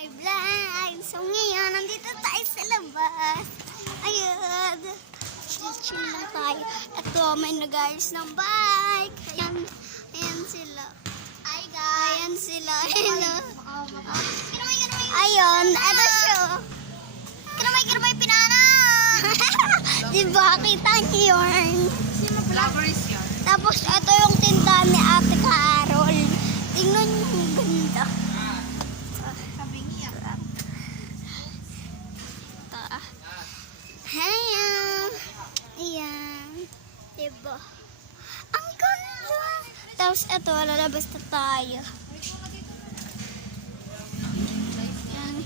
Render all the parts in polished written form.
my vlog. So ngayon, nandito tayo sa labas. Ayun. Chill lang tayo. Ito, may nag-ayos ng bike. Ayan sila. Hi guys. Ayan sila. Hello. Ayun, ito siya. Kinamay pinana. Diba, kita niyo yun. Flowers yun. Tapos ito yung tindahan ni Ate Carol. Tingnan niyo yung ganda. Sabi niya. Ayan. Ayan. Diba? Ang ganda. Tapos ito, lalabas na tayo. Ayan.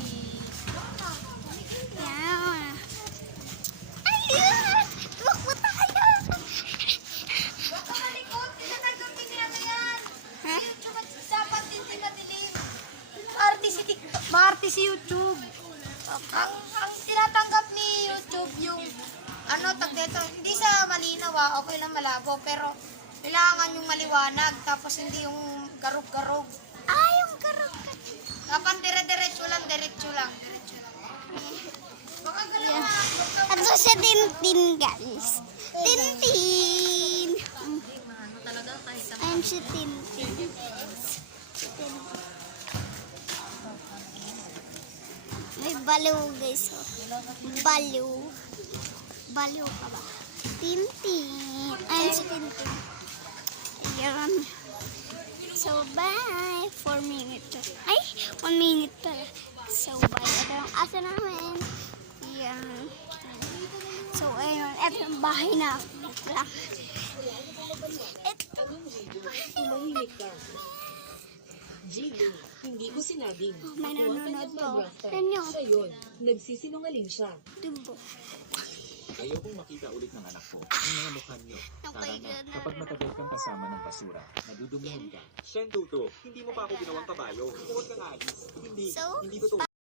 Ayan. Ayan. Tumakbo tayo. Ha? Maarte si YouTube. Ang tinatanggap ni YouTube yung tag dito, hindi sa malinaw okay lang malabo, pero kailangan yung maliwanag, tapos hindi yung garog-garog. Yung karot. Dapat diretso lang. Baka ganun na. Ito si Tintin, guys. Tintin. Ayan si Tintin. May baliw, guys. Oh. Baliw. Baliw ka ba? Tintin. Ayan si Tintin. Ayan. So, bye. 4 minutes. Ay, 1 minute pala. So, bye. Ito yung asa namin. Ayan. So, ayun. Ito yung bahay na. Ito lang. Tumahimik ka. GB, hindi ko sinabing. May Ako ang nanonood kanyang po. madrasta. Yan yun. Siya yun. Nagsisinungaling siya. Diba? Ayokong makita ulit ng anak ko ang mga mukha niyo. Tara na, kapag matagal kang kasama ng basura, nadudumihan ka. Shen Tuto, hindi mo pa ako ginawang kabayo. Huwag kang alis. Hindi So, totoo.